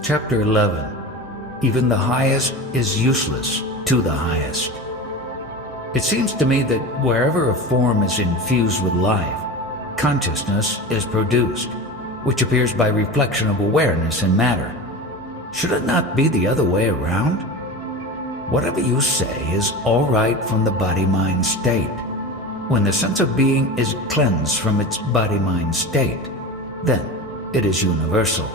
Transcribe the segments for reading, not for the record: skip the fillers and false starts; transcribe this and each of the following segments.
Chapter 11. Even the highest is useless to the highest. It seems to me that wherever a form is infused with life, consciousness is produced, which appears by reflection of awareness in matter. Should it not be the other way around? Whatever you say is all right from the body-mind state. When the sense of being is cleansed from its body-mind state, then it is universal.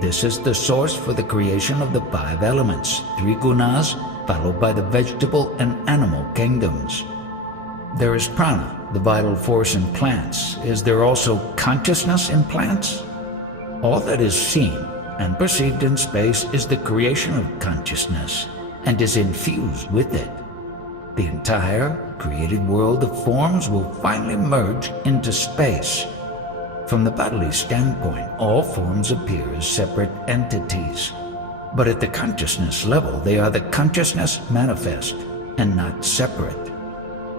This is the source for the creation of the 5 elements, 3 gunas, followed by the vegetable and animal kingdoms. There is prana, the vital force in plants. Is there also consciousness in plants? All that is seen and perceived in space is the creation of consciousness and is infused with it. The entire created world of forms will finally merge into space. From the bodily standpoint, all forms appear as separate entities. But at the consciousness level, they are the consciousness manifest and not separate.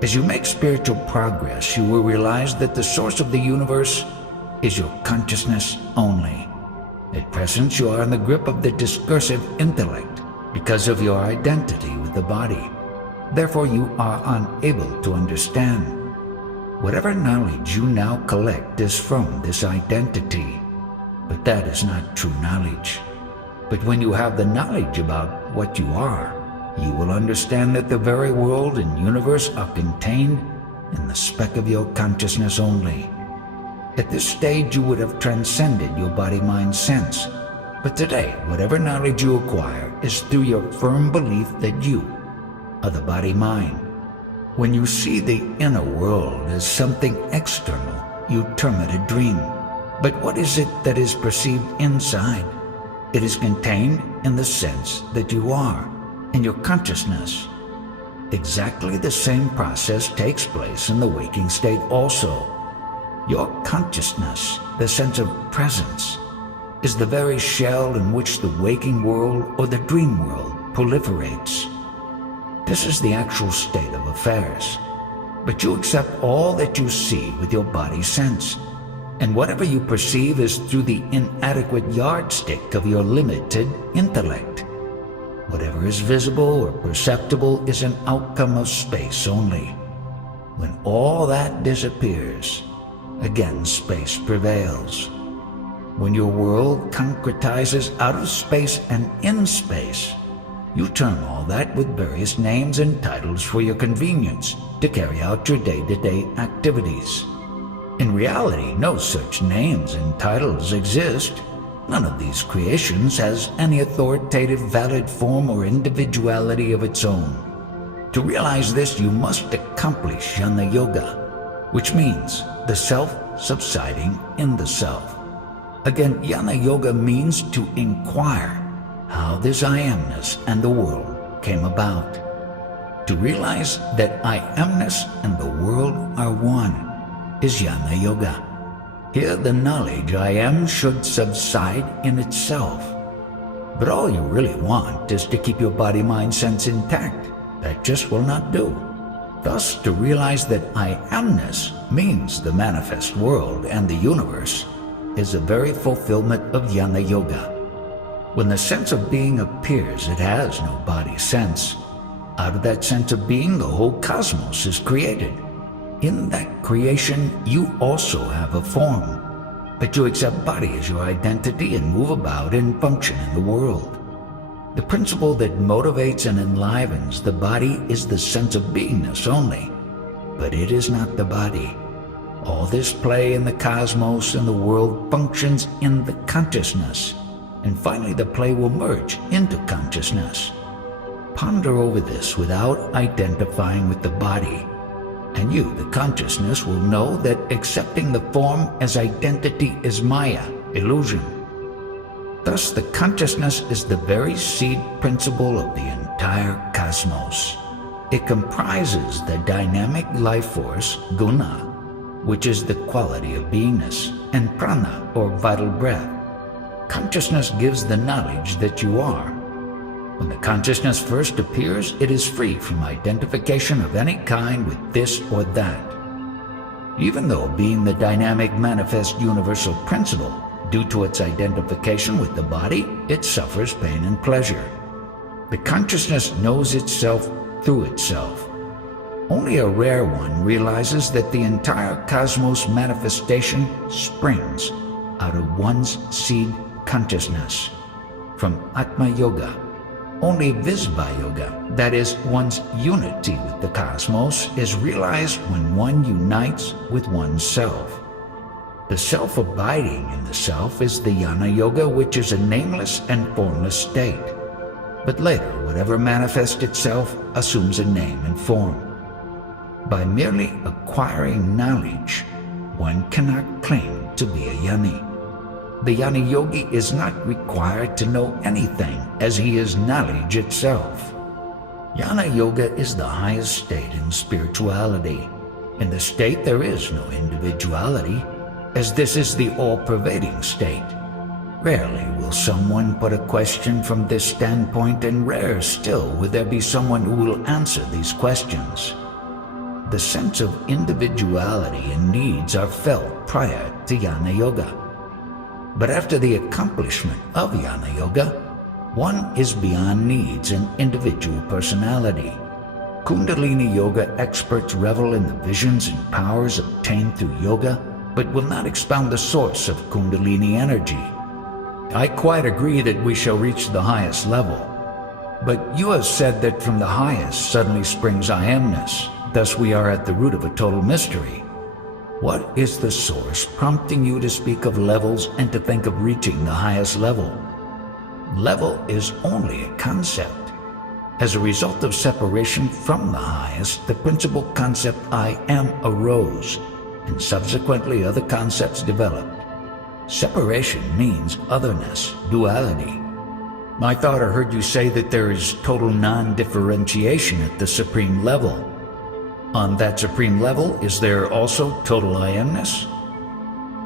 As you make spiritual progress, you will realize that the source of the universe is your consciousness only. At present, you are in the grip of the discursive intellect because of your identity with the body. Therefore, you are unable to understand. Whatever knowledge you now collect is from this identity, but that is not true knowledge. But when you have the knowledge about what you are, you will understand that the very world and universe are contained in the speck of your consciousness only. At this stage, you would have transcended your body-mind sense. But today, whatever knowledge you acquire is through your firm belief that you are the body-mind. When you see the inner world as something external, you term it a dream. But what is it that is perceived inside? It is contained in the sense that you are, in your consciousness. Exactly the same process takes place in the waking state also. Your consciousness, the sense of presence, is the very shell in which the waking world or the dream world proliferates. This is the actual state of affairs. But you accept all that you see with your body sense, and whatever you perceive is through the inadequate yardstick of your limited intellect. Whatever is visible or perceptible is an outcome of space only. When all that disappears, again space prevails. When your world concretizes out of space and in space, you term all that with various names and titles for your convenience to carry out your day-to-day activities. In reality, no such names and titles exist. None of these creations has any authoritative, valid form or individuality of its own. To realize this, you must accomplish Jhana Yoga, which means the self subsiding in the self. Again, Jhana Yoga means to inquire how this I amness and the world came about. To realize that I amness and the world are one is Jhana Yoga. Here the knowledge I am should subside in itself. But all you really want is to keep your body-mind sense intact. That just will not do. Thus, to realize that I amness means the manifest world and the universe is a very fulfillment of Jhana Yoga. When the sense of being appears, it has no body sense. Out of that sense of being, the whole cosmos is created. In that creation, you also have a form, but you accept body as your identity and move about and function in the world. The principle that motivates and enlivens the body is the sense of beingness only, but it is not the body. All this play in the cosmos and the world functions in the consciousness, and finally the play will merge into consciousness. Ponder over this without identifying with the body, and you, the consciousness, will know that accepting the form as identity is Maya, illusion. Thus, the consciousness is the very seed principle of the entire cosmos. It comprises the dynamic life force, guna, which is the quality of beingness, and prana, or vital breath. Consciousness gives the knowledge that you are. When the consciousness first appears, it is free from identification of any kind with this or that. Even though being the dynamic manifest universal principle, Due to its identification with the body, it suffers pain and pleasure. The consciousness knows itself through itself. Only a rare one realizes that the entire cosmos manifestation springs out of one's seed consciousness. From Atma Yoga, only Visva Yoga, that is, one's unity with the cosmos, is realized when one unites with oneself. The self-abiding in the self is the Jnana Yoga, which is a nameless and formless state. But later, whatever manifests itself assumes a name and form. By merely acquiring knowledge, one cannot claim to be a Jnani. The Jnana Yogi is not required to know anything, as he is knowledge itself. Jnana Yoga is the highest state in spirituality. In the state there is no individuality, as this is the all-pervading state. Rarely will someone put a question from this standpoint, and rare still will there be someone who will answer these questions. The sense of individuality and needs are felt prior to Jnana Yoga. But after the accomplishment of Jnana Yoga, one is beyond needs and individual personality. Kundalini Yoga experts revel in the visions and powers obtained through yoga, but will not expound the source of Kundalini energy. I quite agree that we shall reach the highest level. But you have said that from the highest suddenly springs I amness, thus we are at the root of a total mystery. What is the source prompting you to speak of levels and to think of reaching the highest level? Level is only a concept. As a result of separation from the highest, the principal concept I am arose, and subsequently other concepts developed. Separation means otherness, duality. I thought I heard you say that there is total non-differentiation at the supreme level. On that supreme level, is there also total I amness?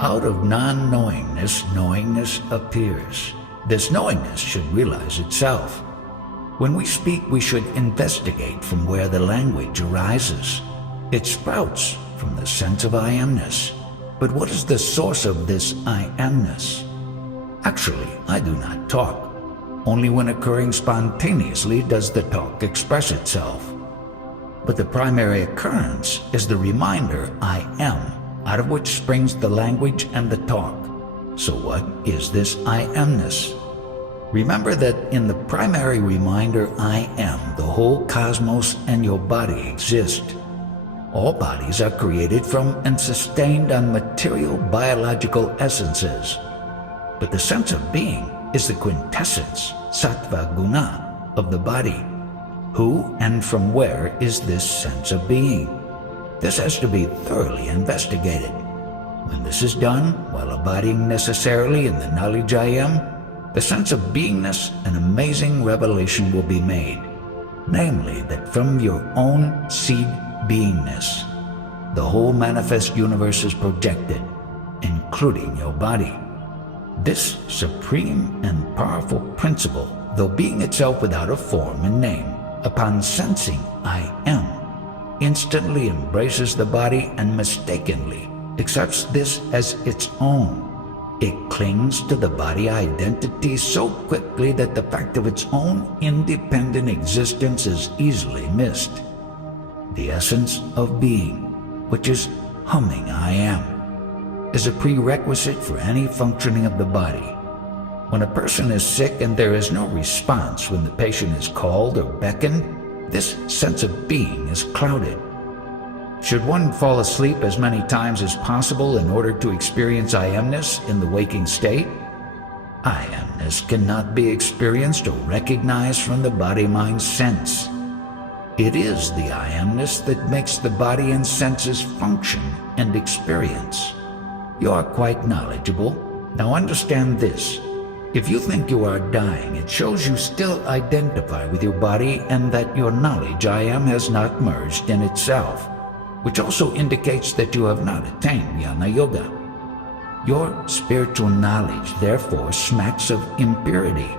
Out of non-knowingness, knowingness appears. This knowingness should realize itself. When we speak, we should investigate from where the language arises. It sprouts from the sense of I amness. But what is the source of this I amness? Actually, I do not talk. Only when occurring spontaneously does the talk express itself. But the primary occurrence is the reminder I am, out of which springs the language and the talk. So what is this I amness? Remember that in the primary reminder I am, the whole cosmos and your body exist. All bodies are created from and sustained on material biological essences. But the sense of being is the quintessence, sattva guna, of the body. Who and from where is this sense of being? This has to be thoroughly investigated. When this is done, while abiding necessarily in the knowledge I am, the sense of beingness, an amazing revelation will be made, namely that from your own seed beingness, the whole manifest universe is projected, including your body. This supreme and powerful principle, though being itself without a form and name, upon sensing I am, instantly embraces the body and mistakenly accepts this as its own. It clings to the body identity so quickly that the fact of its own independent existence is easily missed. The essence of being, which is humming I am, is a prerequisite for any functioning of the body. When a person is sick and there is no response when the patient is called or beckoned, this sense of being is clouded. Should one fall asleep as many times as possible in order to experience I amness in the waking state? I amness cannot be experienced or recognized from the body-mind sense. It is the I amness that makes the body and senses function and experience. You are quite knowledgeable. Now understand this. If you think you are dying, it shows you still identify with your body and that your knowledge I am has not merged in itself, which also indicates that you have not attained Jnana Yoga. Your spiritual knowledge therefore smacks of impurity.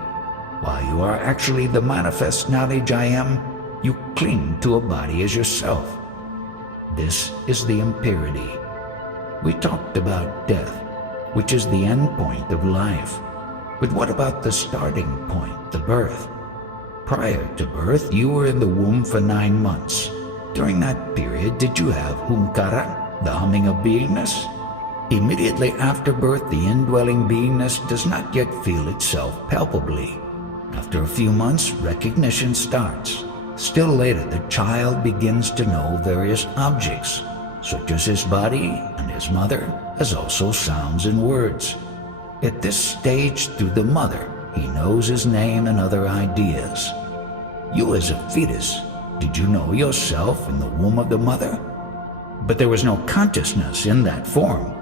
While you are actually the manifest knowledge I am, you cling to a body as yourself. This is the impurity. We talked about death. which is the end point of life. But what about the starting point, the birth? Prior to birth, you were in the womb for 9 months. During that period, did you have humkara, the humming of beingness? Immediately after birth, the indwelling beingness does not yet feel itself palpably. After a few months, recognition starts. Still later, the child begins to know various objects, such as his body and his mother, as also sounds and words. At this stage, through the mother, he knows his name and other ideas. You as a fetus, did you know yourself in the womb of the mother? But there was no consciousness in that form.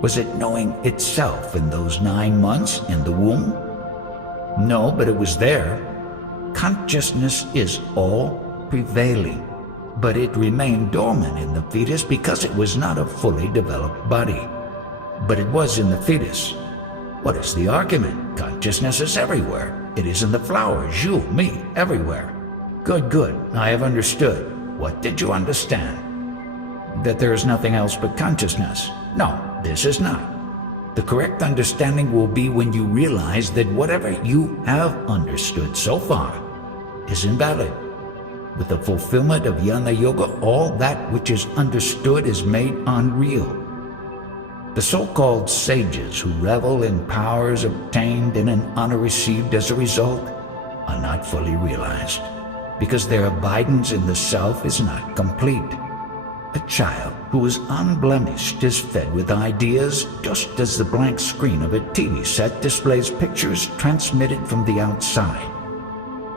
Was it knowing itself in those 9 months in the womb? No, but it was there. Consciousness is all prevailing, but it remained dormant in the fetus because it was not a fully developed body. But it was in the fetus. What is the argument? Consciousness is everywhere. It is in the flowers, you, me, everywhere. Good, I have understood. What did you understand? That there is nothing else but consciousness. No, this is not. The correct understanding will be when you realize that whatever you have understood so far is invalid. With the fulfillment of Jnana Yoga, all that which is understood is made unreal. The so-called sages who revel in powers obtained and in honor received as a result are not fully realized, because their abidance in the self is not complete. A child who is unblemished is fed with ideas just as the blank screen of a TV set displays pictures transmitted from the outside.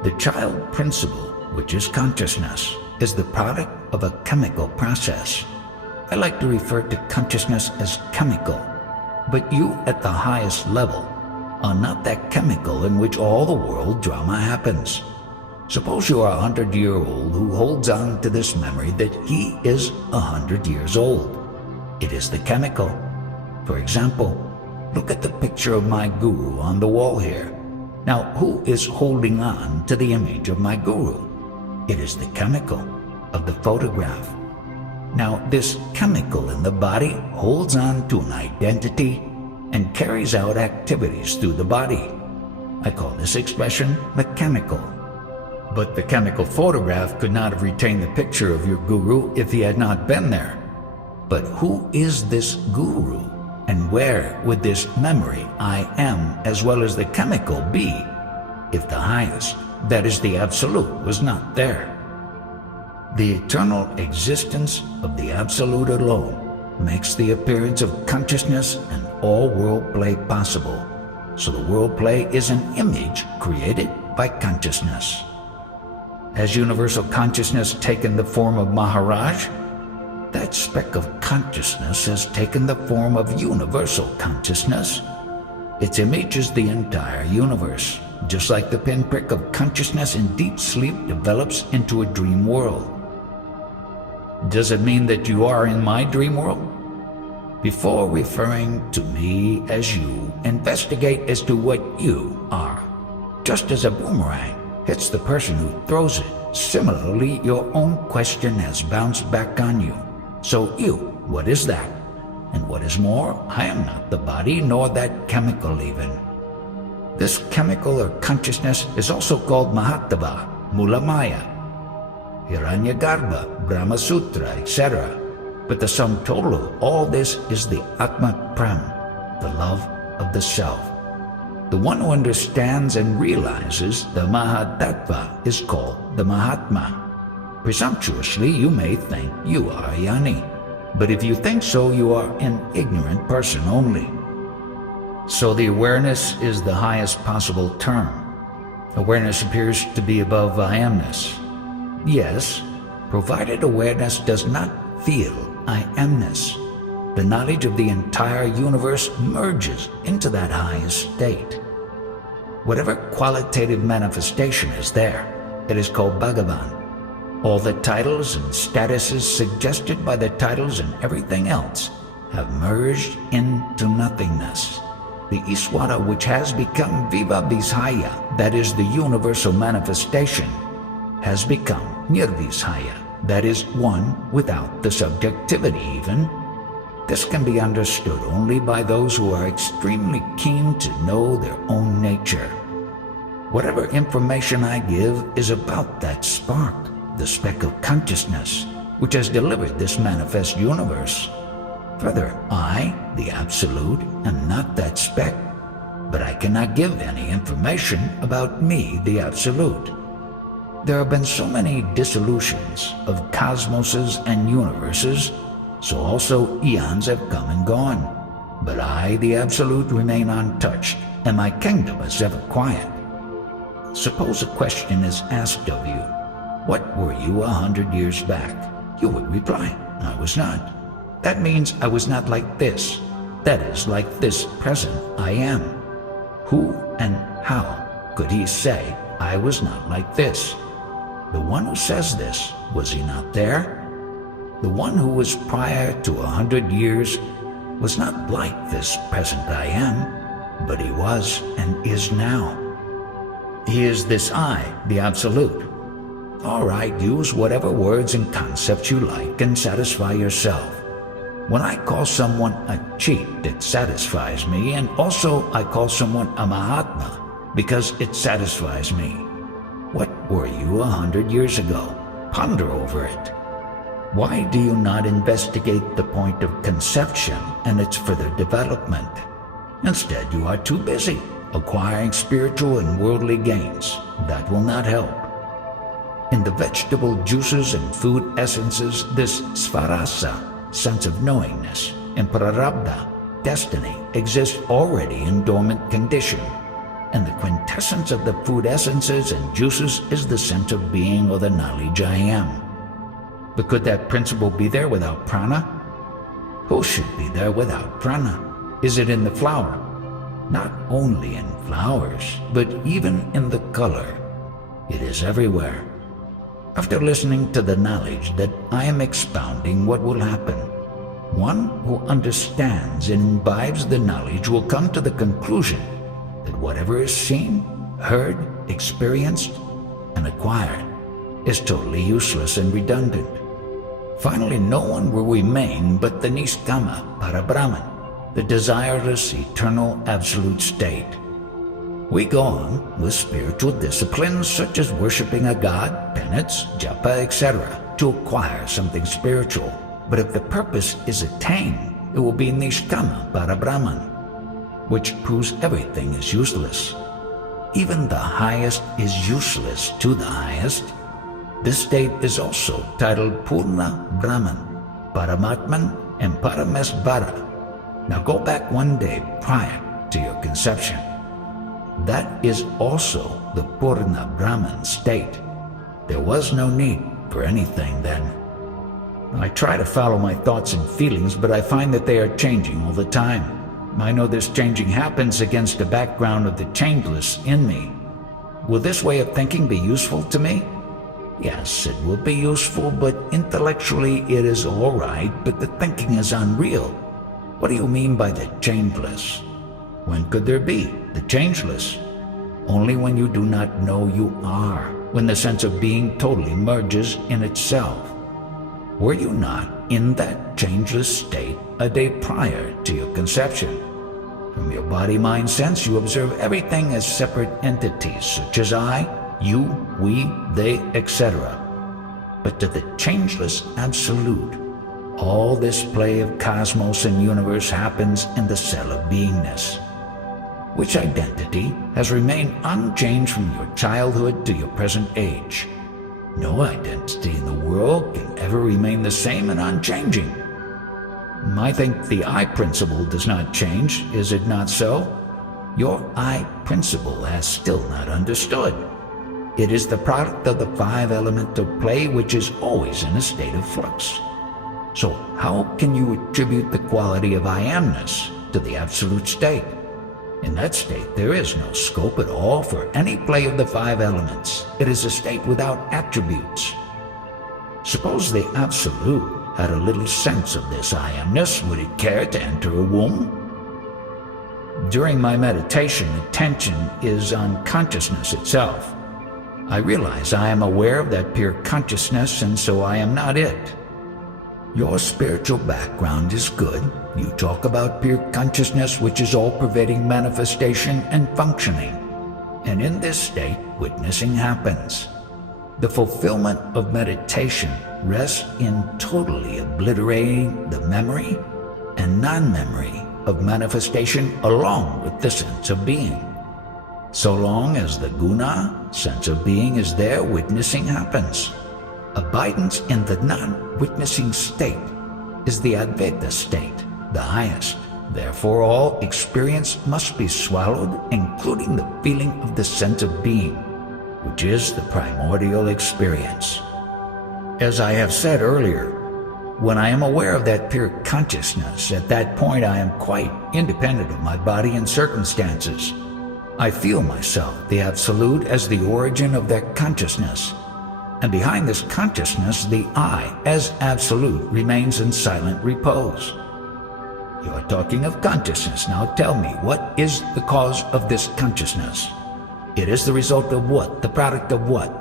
The child principle, which is consciousness, is the product of a chemical process. I like to refer to consciousness as chemical, but you at the highest level are not that chemical in which all the world drama happens. Suppose you are a 100-year-old who holds on to this memory that he is 100 years old. It is the chemical. For example, look at the picture of my guru on the wall here. Now, who is holding on to the image of my guru? It is the chemical of the photograph. Now, this chemical in the body holds on to an identity and carries out activities through the body. I call this expression mechanical. But the chemical photograph could not have retained the picture of your guru if he had not been there. But who is this guru? And where would this memory, I am, as well as the chemical be, if the highest, that is the absolute, was not there? The eternal existence of the absolute alone makes the appearance of consciousness and all world play possible. So the world play is an image created by consciousness. Has universal consciousness taken the form of Maharaj? That speck of consciousness has taken the form of universal consciousness. Its image is the entire universe, just like the pinprick of consciousness in deep sleep develops into a dream world. Does it mean that you are in my dream world? Before referring to me as you, investigate as to what you are. Just as a boomerang hits the person who throws it, similarly your own question has bounced back on you. So you, what is that? And what is more, I am not the body nor that chemical even. This chemical or consciousness is also called Mahatava, Mulamaya, Hiranyagarbha, Brahma Sutra, etc. But the sum total of all this is the Atma Prem, the love of the self. The one who understands and realizes the Mahatattva is called the Mahatma. Presumptuously, you may think you are a Jnani, but if you think so, you are an ignorant person only. So the awareness is the highest possible term. Awareness appears to be above I amness. Yes, provided awareness does not feel I amness. The knowledge of the entire universe merges into that highest state. Whatever qualitative manifestation is there, it is called Bhagavan. All the titles and statuses suggested by the titles and everything else have merged into nothingness. The Iswara, which has become Viva Vishaya, that is the universal manifestation, has become Nirvishaya, that is one without the subjectivity even. This can be understood only by those who are extremely keen to know their own nature. Whatever information I give is about that spark, the speck of consciousness, which has delivered this manifest universe. Further, I, the Absolute, am not that speck, but I cannot give any information about me, the Absolute. There have been so many dissolutions of cosmoses and universes, so also eons have come and gone. But I, the Absolute, remain untouched, and my kingdom is ever quiet. Suppose a question is asked of you, "What were you 100 years back?" You would reply, "I was not." That means I was not like this. That is, like this present I am. Who and how could he say I was not like this? The one who says this, was he not there? The one who was prior to 100 years was not like this present I am, but he was and is now. He is this I, the Absolute. All right, use whatever words and concepts you like and satisfy yourself. When I call someone a cheat, it satisfies me, and also I call someone a Mahatma because it satisfies me. What were you 100 years ago? Ponder over it. Why do you not investigate the point of conception and its further development? Instead, you are too busy acquiring spiritual and worldly gains. That will not help. In the vegetable juices and food essences, this svarasa, sense of knowingness, and prarabdha, destiny, exists already in dormant condition. And the quintessence of the food essences and juices is the sense of being or the knowledge I am. But could that principle be there without prana? Who should be there without prana? Is it in the flower? Not only in flowers, but even in the color. It is everywhere. After listening to the knowledge that I am expounding, what will happen? One who understands and imbibes the knowledge will come to the conclusion that whatever is seen, heard, experienced, and acquired is totally useless and redundant. Finally, no one will remain but the Niskama Parabrahman, the desireless, eternal, absolute state. We go on with spiritual disciplines such as worshipping a god, penance, japa, etc. to acquire something spiritual. But if the purpose is attained, it will be Nishkama Parabrahman, which proves everything is useless. Even the highest is useless to the highest. This state is also titled Purna Brahman, Paramatman, and Paramesvara. Now go back one day prior to your conception. That is also the Purna Brahman state. There was no need for anything then. I try to follow my thoughts and feelings, but I find that they are changing all the time. I know this changing happens against the background of the changeless in me. Will this way of thinking be useful to me? Yes, it will be useful, but intellectually it is all right, but the thinking is unreal. What do you mean by the changeless? When could there be the changeless? Only when you do not know you are, when the sense of being totally merges in itself. Were you not in that changeless state a day prior to your conception? From your body-mind sense, you observe everything as separate entities, such as I, you, we, they, etc. But to the changeless absolute, all this play of cosmos and universe happens in the cell of beingness. Which identity has remained unchanged from your childhood to your present age. No identity in the world can ever remain the same and unchanging. I think the I principle does not change, is it not so? Your I principle has still not understood. It is the product of the five elemental play which is always in a state of flux. So how can you attribute the quality of I amness to the absolute state? In that state, there is no scope at all for any play of the five elements. It is a state without attributes. Suppose the Absolute had a little sense of this I amness, would it care to enter a womb? During my meditation, attention is on consciousness itself. I realize I am aware of that pure consciousness, and so I am not it. Your spiritual background is good. You talk about pure consciousness, which is all-pervading manifestation and functioning. And in this state, witnessing happens. The fulfillment of meditation rests in totally obliterating the memory and non-memory of manifestation along with the sense of being. So long as the guna, sense of being, is there, witnessing happens. Abidance in the non-witnessing state is the Advaita state, the highest. Therefore, all experience must be swallowed, including the feeling of the sense of being, which is the primordial experience. As I have said earlier, when I am aware of that pure consciousness, at that point I am quite independent of my body and circumstances. I feel myself, the Absolute, as the origin of that consciousness. And behind this consciousness, the I, as Absolute, remains in silent repose. You are talking of consciousness. Now tell me, what is the cause of this consciousness? It is the result of what? The product of what?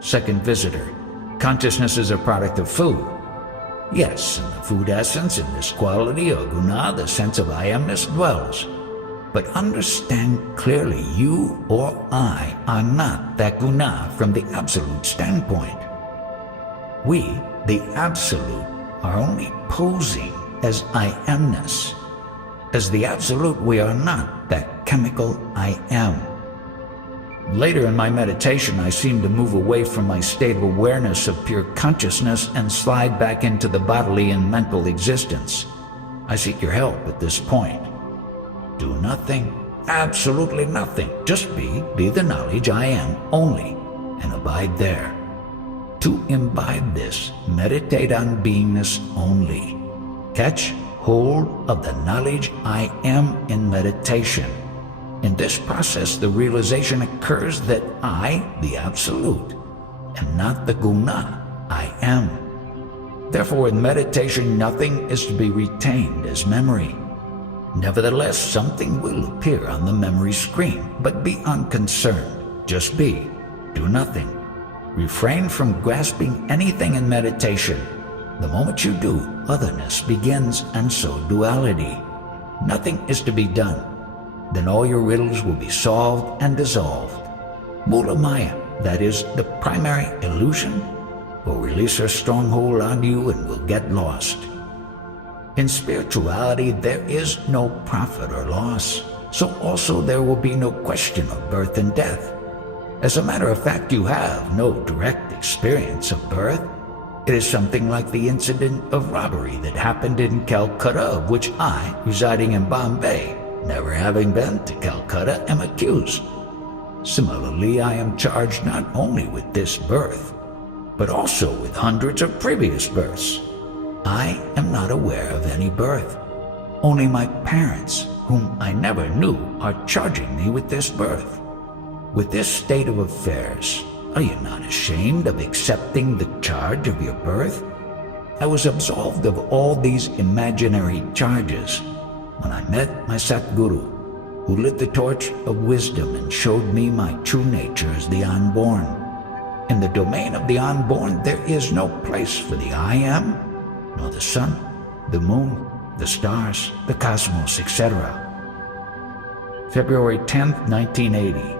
Second visitor. Consciousness is a product of food. Yes, in the food essence, in this quality or guna, the sense of I amness dwells. But understand clearly, you or I are not that guna from the Absolute standpoint. We, the Absolute, are only posing as I amness. As the Absolute, we are not that chemical I am. Later in my meditation, I seem to move away from my state of awareness of pure consciousness and slide back into the bodily and mental existence. I seek your help at this point. Do nothing, absolutely nothing. Just be the knowledge I am only, and abide there. To imbibe this, meditate on beingness only. Catch hold of the knowledge I am in meditation. In this process, the realization occurs that I, the Absolute, am not the guna I am. Therefore, in meditation, nothing is to be retained as memory. Nevertheless, something will appear on the memory screen, but be unconcerned. Just be. Do nothing. Refrain from grasping anything in meditation. The moment you do, otherness begins, and so duality. Nothing is to be done. Then all your riddles will be solved and dissolved. Mula Maya, that is, the primary illusion, will release her stronghold on you and will get lost. In spirituality, there is no profit or loss, so also there will be no question of birth and death. As a matter of fact, you have no direct experience of birth. It is something like the incident of robbery that happened in Calcutta, of which I, residing in Bombay, never having been to Calcutta, am accused. Similarly, I am charged not only with this birth, but also with hundreds of previous births. I am not aware of any birth. Only my parents, whom I never knew, are charging me with this birth. With this state of affairs, are you not ashamed of accepting the charge of your birth? I was absolved of all these imaginary charges when I met my Satguru, who lit the torch of wisdom and showed me my true nature as the unborn. In the domain of the unborn, there is no place for the I am, nor the sun, the moon, the stars, the cosmos, etc. February 10th, 1980.